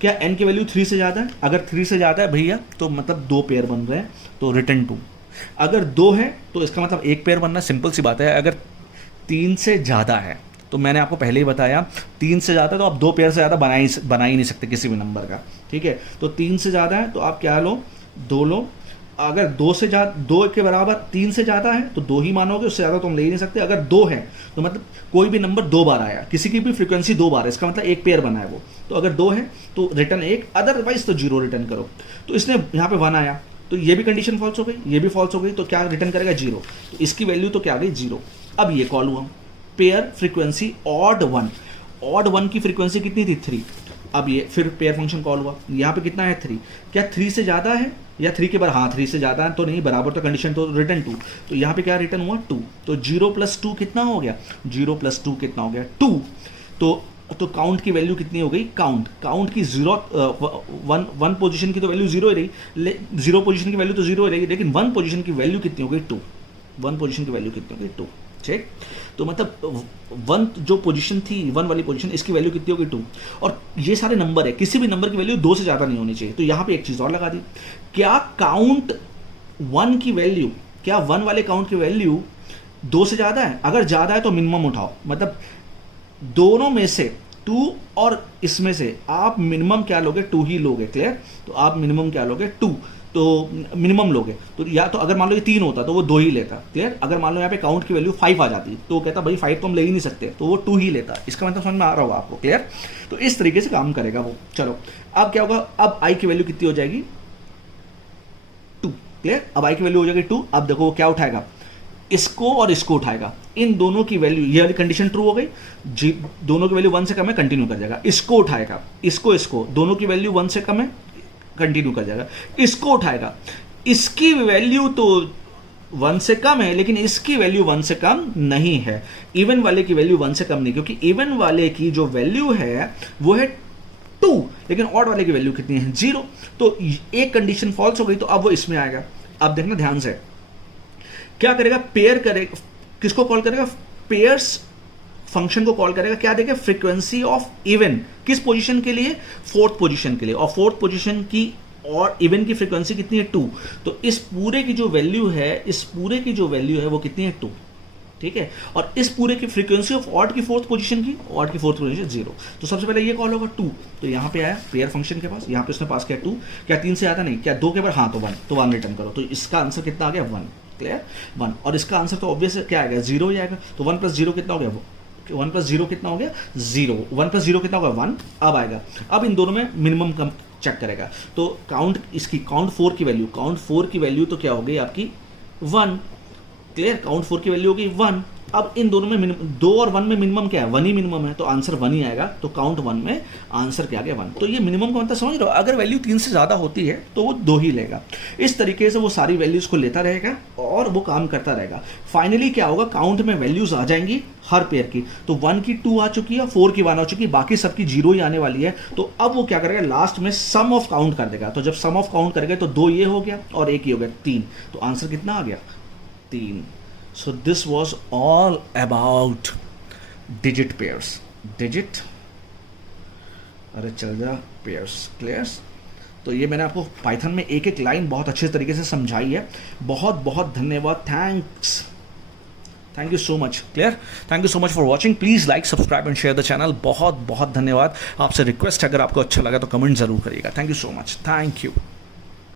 क्या एन की वैल्यू 3 से ज़्यादा है? अगर 3 से ज़्यादा है भैया, तो मतलब 2 पेयर बन रहे हैं, तो रिटर्न 2। अगर 2 है तो इसका मतलब 1 पेयर बनना, सिंपल सी बात है। अगर 3 से ज़्यादा है, तो मैंने आपको पहले ही बताया 3 से ज़्यादा तो आप 2 पेयर से ज़्यादा बना ही नहीं सकते किसी भी नंबर का। ठीक है, तो 3 से ज़्यादा है तो आप क्या लो? 2 लो। अगर 2 से ज़्यादा, 2 के बराबर 3 से ज़्यादा है तो 2 ही मानोगे, उससे ज़्यादा तो हम ले ही नहीं सकते। अगर 2 है तो मतलब कोई भी नंबर 2 बार आया, किसी की भी फ्रीक्वेंसी 2 बार है, इसका मतलब 1 पेयर बना है वो। तो अगर 2 है तो रिटर्न 1, अदरवाइज तो 0 रिटर्न करो। तो इसने यहाँ पे 1 आया, तो ये भी कंडीशन फॉल्स हो गई, ये भी फॉल्स हो गई, तो क्या रिटर्न करेगा? 0। तो इसकी वैल्यू तो क्या आ गई? 0। अब ये कॉल हुआ पेयर फ्रीक्वेंसी ऑड 1। ऑड 1 की फ्रीक्वेंसी कितनी थी? 3। अब ये फिर पेयर फंक्शन कॉल हुआ, यहाँ पे कितना है? 3। क्या 3 से ज़्यादा है या 3 के बराबर? हाँ, 3 से ज़्यादा है तो नहीं, बराबर तो कंडीशन, तो रिटर्न 2। तो यहाँ पे क्या रिटर्न हुआ? 2। तो 0 + 2 कितना हो गया? 0 + 2 कितना हो गया? 2। तो काउंट की वैल्यू कितनी हो गई? काउंट की 0, 1 पोजीशन की तो वैल्यू 0 ही रही, 0 पोजीशन की वैल्यू तो 0 ही रही, लेकिन 1 पोजीशन की वैल्यू कितनी हो गई? 2। 1 पोजीशन की वैल्यू कितनी हो गई? 2। ठीक, तो मतलब 1 जो पोजीशन थी, 1 वाली पोजीशन, इसकी वैल्यू कितनी होगी? 2। और ये सारे नंबर है, किसी भी नंबर की वैल्यू 2 से ज़्यादा नहीं होनी चाहिए। तो यहाँ पे एक चीज़ और लगा दी, क्या काउंट 1 की वैल्यू, क्या 1 वाले काउंट की वैल्यू 2 से ज़्यादा है? अगर ज़्यादा है तो मिनिमम उठाओ, मतलब दोनों में से 2 और इसमें से आप मिनिमम क्या लोगे? 2 ही लोगे। क्लियर? तो आप मिनिमम क्या लोगे? 2। तो मिनिमम लोगे, तो या तो अगर मान लो ये 3 होता तो वो 2 ही लेता। क्लियर? अगर मान लो यहाँ पे काउंट की वैल्यू 5 आ जाती तो वो कहता भाई 5 तो हम ले ही नहीं सकते, तो वो 2 ही लेता। इसका मतलब समझ में आ रहा होगा आपको? क्लियर? तो इस तरीके से काम करेगा वो। चलो अब क्या होगा? अब आई की वैल्यू कितनी हो जाएगी? 2। क्लियर? अब आई की वैल्यू हो जाएगी 2। अब देखो वो क्या उठाएगा? इसको और इसको उठाएगा, इन दोनों की वैल्यू, ये वाली कंडीशन ट्रू हो गई, दोनों की वैल्यू 1 से कम है, कंटिन्यू कर जाएगा। इसको उठाएगा, इसको, दोनों की वैल्यू 1 से कम है, कंटिन्यू कर जाएगा। इसको उठाएगा, इसकी वैल्यू तो 1 से कम है, लेकिन इसकी वैल्यू 1 से कम नहीं है। इवन वाले की वैल्यू 1 से कम नहीं, क्योंकि इवन वाले की जो वैल्यू है वो है 2, लेकिन ऑड वाले की वैल्यू कितनी है? 0। तो एक कंडीशन फॉल्स हो गई, तो अब वो इसमें आएगा। अब देखना ध्यान से, क्या करेगा? पेयर करेगा, किसको कॉल करेगा? पेयर्स फंक्शन को कॉल करेगा। क्या देगा? फ्रीक्वेंसी ऑफ इवन, किस पोजीशन के लिए? 4th पोजीशन के लिए। और 4th पोजीशन की और इवन की फ्रीक्वेंसी कितनी है 2, तो इस पूरे की जो वैल्यू है, इस पूरे की जो वैल्यू है वो कितनी है 2, ठीक है। और इस पूरे की फ्रीक्वेंसी ऑफ ऑड की फोर्थ पोजीशन की, ऑड की फोर्थ पोजीशन 0, तो सबसे पहले ये कॉल होगा 2, तो यहाँ पे आया पेयर फंक्शन के पास, यहाँ पे उसने पास किया 2, क्या 3 से आता नहीं, क्या 2 के बाद, हाँ तो 1, तो 1 रिटर्न करो, तो इसका आंसर कितना आ गया 1, क्लियर 1, और इसका आंसर तो ऑब्वियस क्या आ गया 0 ही आएगा, तो 1 + 0 कितना हो गया, 1 + 0 कितना हो गया 0, 1 + 0 कितना होगा 1, अब आएगा, अब इन दोनों में मिनिमम कम चेक करेगा, तो काउंट इसकी काउंट 4 की वैल्यू, काउंट 4 की वैल्यू तो क्या हो गई आपकी 1, क्लियर, काउंट 4 की वैल्यू होगी 1, अब इन दोनों में 2 और 1 में मिनिमम क्या है 1 ही मिनिमम है, तो आंसर 1 ही आएगा, तो काउंट 1 में आंसर क्या आ गया 1, तो ये मिनिमम का मतलब समझ रहे हो, अगर वैल्यू 3 से ज़्यादा होती है तो वो 2 ही लेगा, इस तरीके से वो सारी वैल्यूज़ को लेता रहेगा और वो काम करता रहेगा। फाइनली क्या होगा, काउंट में वैल्यूज़ आ जाएंगी हर पेयर की, तो 1 की 2 आ चुकी है, 4 की 1 आ चुकी है, बाकी सबकी 0 ही आने वाली है, तो अब वो क्या करेगा लास्ट में सम ऑफ काउंट कर देगा, तो जब सम ऑफ काउंट करेगा तो 2 ये हो गया और 1 ये हो गया 3, तो आंसर कितना आ गया 3। So this was all about digit pairs, digit, अरे चल जा pairs, clear? तो ये मैंने आपको पाइथन में एक एक लाइन बहुत अच्छे तरीके से समझाई है, बहुत बहुत धन्यवाद, thank you so much, clear, thank you so much for watching, please like subscribe and share the channel, बहुत बहुत धन्यवाद, आपसे रिक्वेस्ट है अगर आपको अच्छा लगा तो कमेंट जरूर करिएगा, thank you so much, thank you.